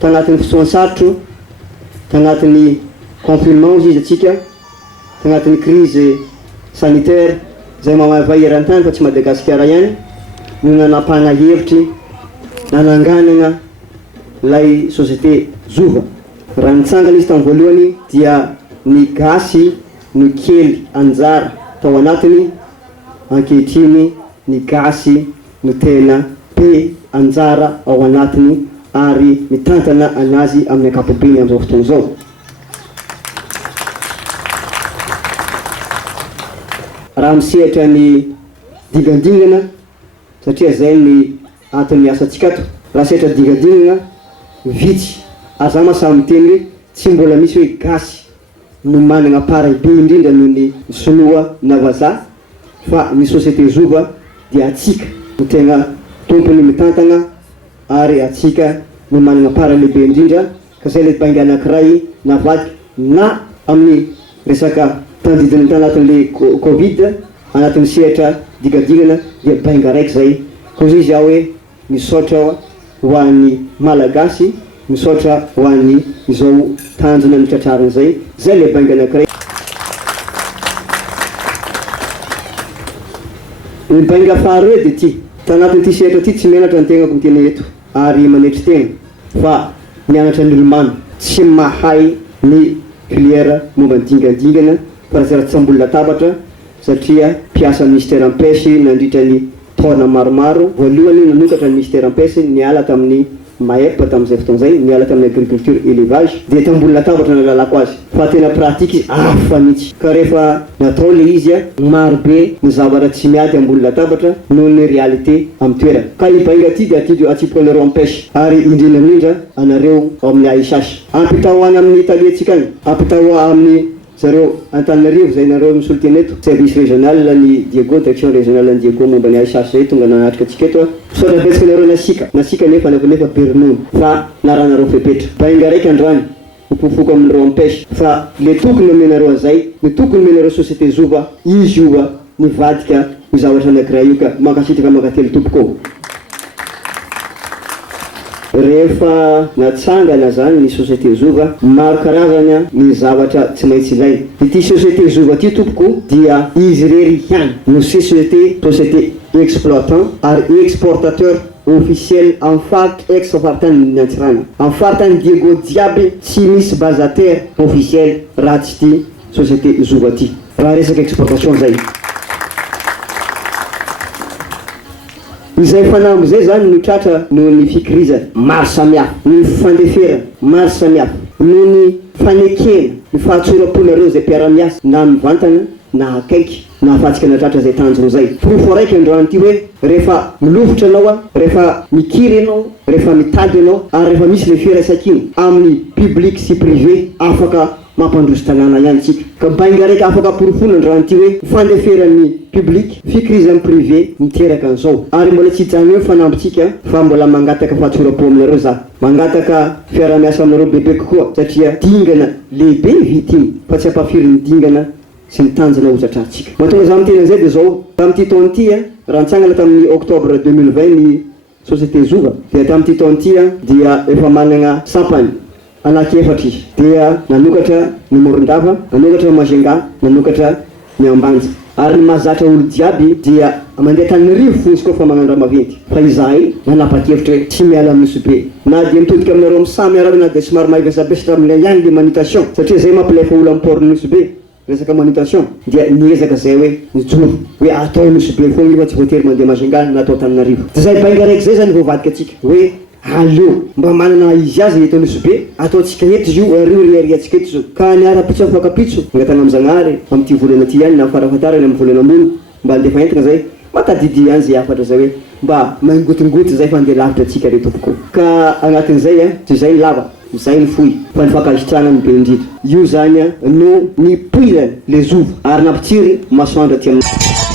tagnatin'ny fotoan-sarotro, tagnatin'ny confinement izy atsika, tagnatin'ny crise sanitaire zay mamavay eran-tany fa tsy Madagasikara ihany no nanapahana hevitry nananganana lay société Zova. Raha nitsangana izy tamin'ny voalohany dia ny gasy no kely anjara tao anatiny, ankehitriny ny gasy no tena be anjara ao anatiny ary mitantana anazy amin'ny ankapobeny amin'izao fotoana izao. Raha misehatra ny dingadingana satria zay ny antony asantsika ato. Raha sehatra dingadingana vitsy aza mahasahy miteny hoe tsy mbola misy hoe gasy no manana para be indrindra noho ny sinoa na vazaha, fa ny société Zova dia atsika no tena tompony mitantana ary atsika no manana para lehibe indrindra. Ka zay le bainga anankiray navadiky na amin'ny resaka tandidiny tanatin'le Covid anatin'ny sehatra digadingana dia bainga raiky zay. Koa izy aho hoe misaotra ho an'ny malagasy, misaotra ho an'ny izao tanjona mitratrariny zay. Zay le bainga anankiray. Ny bainga faharoa dia ty tanatin'ity sehatra ty tsy menatra ny tegnako miteny eto ary manetry tegna fa mianatra ny olomano tsy mahay ny filière momba ny dingadingana fa raha tsy ambony latabatra satria mpiasa ministère ampesy nandritra ny taona maromaro. Voalohany nanokatra ny ministère ampesy niala tamin'ny maepa tamin'izay fotoan'izay, niala tamin'ny agriculture élevage dia tambony latabatra nalalako azy fa tena pratika izy afa mihitsy. Ka rehefa natao le izy marobe ny zavatra tsy miady ambony latabatra noho ny réalité amin'ny toerana. Ka ibainga ty dia atidio atsipoko anareo ampesy ary indrindrandrindra anareo ao amin'ny aisasy ampitahoana amin'ny Italie atsika any, ampitaho amin'ny zareo Antananarivo zay nareo misolo teny eto, service régional ny Diego, direction régionale ny Diego momba ny aisasy zay tonga nanatrika atsika eto. Saotra betsika nareo nasika nefa bernono fa naranareo fepetra bainga raiky androany mipofoko amin'ireo ampesy fa le tokony amenareo an'izay, ny tokony amenareo société Zova izy io nivadika io zavatra anankiray io ka mankasitraka mankatelo tompoko. Rehefa natsangana zany ny société Zova maro karazana ny zavatra tsy maintsy ilay. Ity société Zova ty tompoko dia izy rery ihany no société exploitant ary exportateur officiel en fact ex-faritany Nantsirana. En faritany Diego jiaby tsy misy basateur officiel raha tsy ty société Zova ty. Raha resaka exportation zay. Izay fanambo zay zany no tratra noho ny fikirizana maro samihafa, ny fandeferana maro samihafa, noho ny fanekena, ny fahatsoram-ponareo zay mpiara-miasa na mivantana na akaiky na afatsika natratra zay tanjona zay. Profo raiky androany ty hoe rehefa milofotra anao rehefa mikiry anao, rehefa mitady anao ary rehefa misy le firaisan-kina amin'ny public sy privé afaka mampandroso tanàna ihany tsika. Ka bainga raiky afaka porofona androany ty hoe fandeferan'ny public, fikirizan'ny privé miteraka an'izao. Ary mbola tsy hijano hoe fanambotsika fa mbola mangataka fahatsoram-po aminareo za, mangataka fiara-miasa aminareo bebe kokoa satria dingana lehibe vitiny fa tsy ampafirin'ny dingana sy ny tanjona hozatratsika. Mahatonga za miteny an'izay dia zao tamin'ity taona ity raha nitsangana tamin'ny octobre 2020 ny société Zova dia tamin'ity taona ity dia efa manana sampany anaky-efatra izy dia nanokatra ny Morondava, nanokatra Majunga, nanokatra ny Ambanja. Ary ny mahazatra olo jiaby dia mandeha tany rivo fosy koa fa magnano raha maventy fa izahay nanapa-kevitra hoe tsy miala amin'nisy be na dia mitodika aminareo misamy arana na dia somary maivasabesatra amin'ilay ihany le manutention satria zay mampilefa olo amin'ny port'nisy be resaka manutention dia niezaka zay hoe nijoro hoe atao nisy be foana io fa tsy voatery mandeha Majunga na atao Tananarivo. Dia zay bainga raiky zay zany voavadika atsika hoe aleo mba manana izy azy eto nisy be ataotsika eto io rio riariatsika eto zao ka niara-pitso afakapitso ngatana amin'Zagnahary amin'ity volana ty ihany na farafatarany amin'ny volana ambony mba andefa entana zay matadidy ihany zay afatra zay hoe mba mangotingoty zay fa andeha lavitra atsika re tompoko. Ka agnatin'izay tsy zay ny lava zay ny fohy fa ny fankasitrana ny be indrindra io zany no nipoirany le Zova ary nampitsiry masoandro aty amin'ny